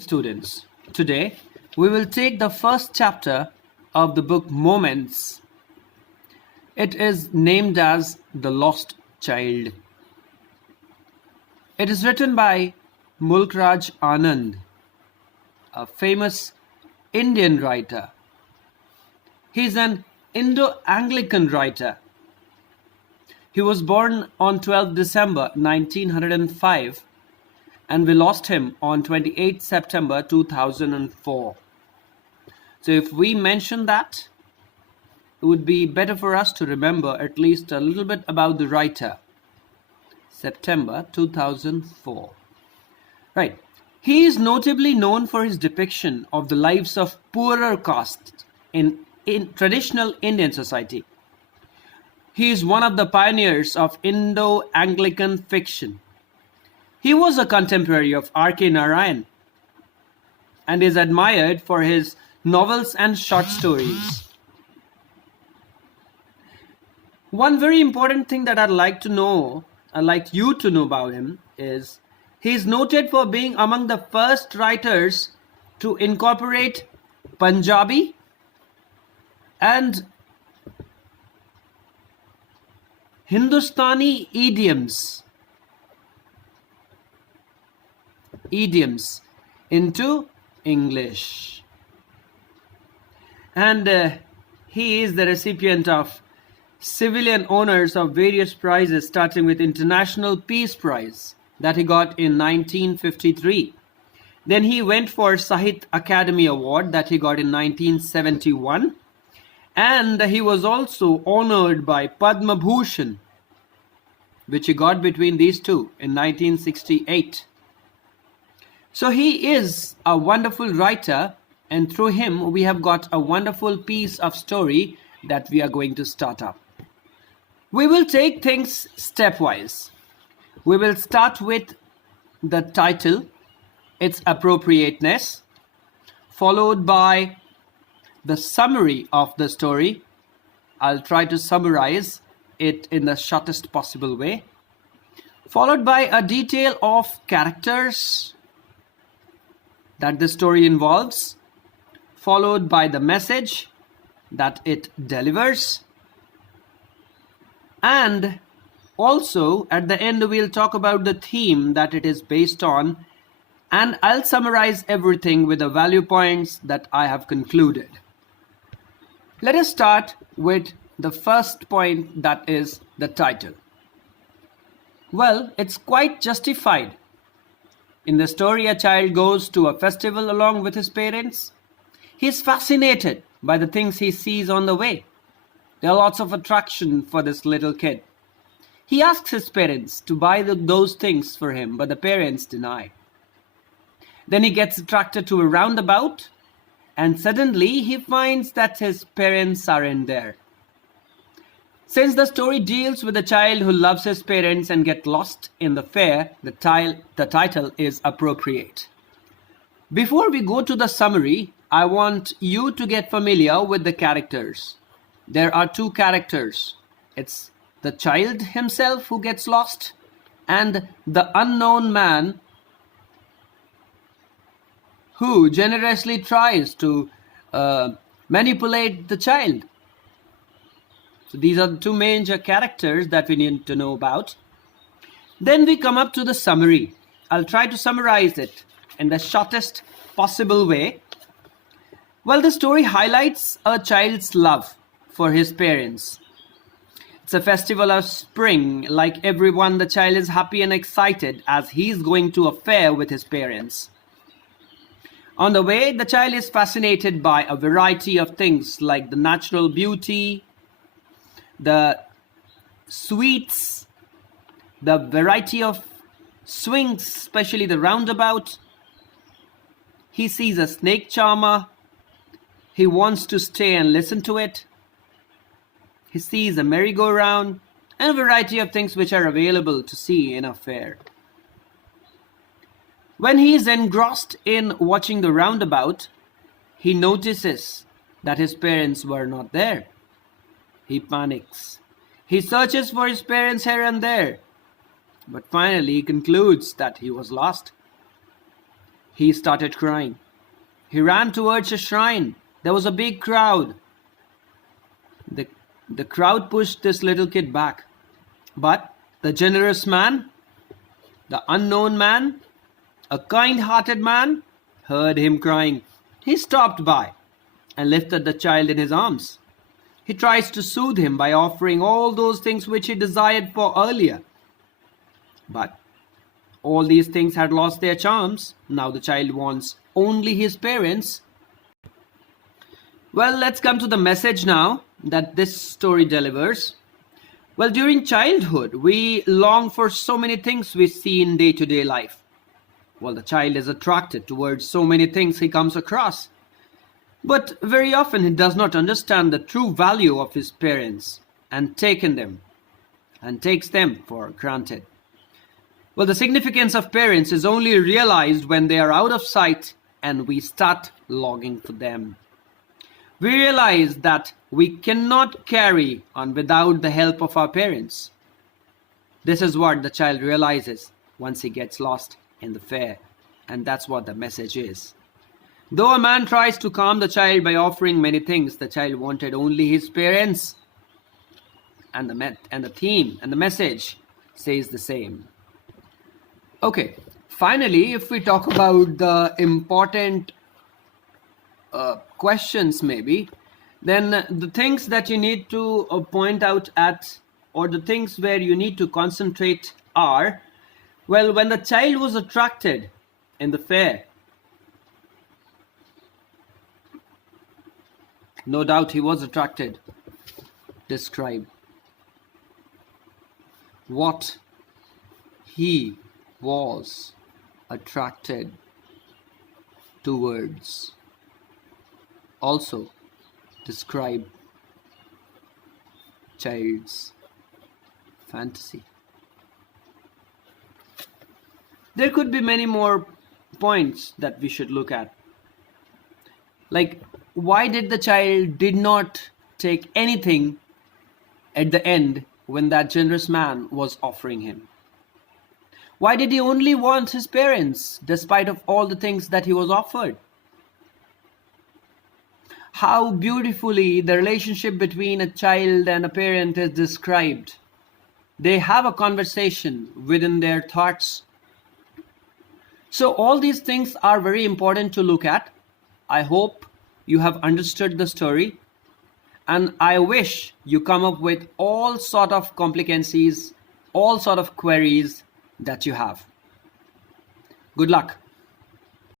students. Today, we will take the first chapter of the book Moments. It is named as The Lost Child. It is written by Mulk Raj Anand, a famous Indian writer. He is an Indo-Anglican writer. He was born on 12 December 1905 and we lost him on 28 September 2004. So if we mention that, it would be better for us to remember at least a little bit about the writer. September 2004. Right. He is notably known for his depiction of the lives of poorer castes in traditional Indian society. He is one of the pioneers of Indo-Anglican fiction. He was a contemporary of R.K. Narayan and is admired for his novels and short stories. One very important thing that I'd like you to know about him is he is noted for being among the first writers to incorporate Punjabi and Hindustani idioms into English. And he is the recipient of civilian honors of various prizes, starting with International Peace Prize that he got in 1953. Then he went for Sahit Academy Award that he got in 1971. And he was also honored by Padma Bhushan, which he got between these two in 1968. So he is a wonderful writer, and through him we have got a wonderful piece of story that we are going to start up. We will take things stepwise. We will start with the title, its appropriateness, followed by the summary of the story. I'll try to summarize it in the shortest possible way, followed by a detail of characters that the story involves, followed by the message that it delivers, and also at the end we'll talk about the theme that it is based on, and I'll summarize everything with the value points that I have concluded. Let us start with the first point, that is the title. Well, it's quite justified. In the story, a child goes to a festival along with his parents. He is fascinated by the things he sees on the way. There are lots of attraction for this little kid. He asks his parents to buy those things for him, but the parents deny. Then he gets attracted to a roundabout, and suddenly he finds that his parents aren't there. Since the story deals with a child who loves his parents and gets lost in the fair, the title is appropriate. Before we go to the summary, I want you to get familiar with the characters. There are two characters. It's the child himself who gets lost and the unknown man who generously tries to manipulate the child. So these are the two major characters that we need to know about. Then we come up to the summary. I'll try to summarize it in the shortest possible way. Well, the story highlights a child's love for his parents. It's a festival of spring. Like everyone, the child is happy and excited as he's going to a fair with his parents. On the way, the child is fascinated by a variety of things like the natural beauty, the sweets, the variety of swings, especially the roundabout. He sees a snake charmer. He wants to stay and listen to it. He sees a merry-go-round and a variety of things which are available to see in a fair. When he is engrossed in watching the roundabout, he notices that his parents were not there. He panics. He searches for his parents here and there, but finally he concludes that he was lost. He started crying. He ran towards a shrine. There was a big crowd. The, the crowd pushed this little kid back. But the generous man, the unknown man, a kind-hearted man, heard him crying. He stopped by and lifted the child in his arms. He tries to soothe him by offering all those things which he desired for earlier. But all these things had lost their charms. Now the child wants only his parents. Well, let's come to the message now that this story delivers. Well, during childhood, we long for so many things we see in day-to-day life. Well, the child is attracted towards so many things he comes across. But very often he does not understand the true value of his parents and takes them for granted. Well, the significance of parents is only realized when they are out of sight and we start longing for them. We realize that we cannot carry on without the help of our parents. This is what the child realizes once he gets lost in the fair, and that's what the message is. Though a man tries to calm the child by offering many things, the child wanted only his parents. And the theme and the message says the same. Okay, finally, if we talk about the important questions maybe, then the things that you need to point out at, or the things where you need to concentrate are, well, when the child was attracted in the fair, no doubt he was attracted. Describe what he was attracted towards. Also, describe child's fantasy. There could be many more points that we should look at. Like, why did the child did not take anything at the end when that generous man was offering him? Why did he only want his parents despite of all the things that he was offered? How beautifully the relationship between a child and a parent is described. They have a conversation within their thoughts. So all these things are very important to look at. I hope you have understood the story, and I wish you come up with all sort of complicancies, all sort of queries that you have. Good luck.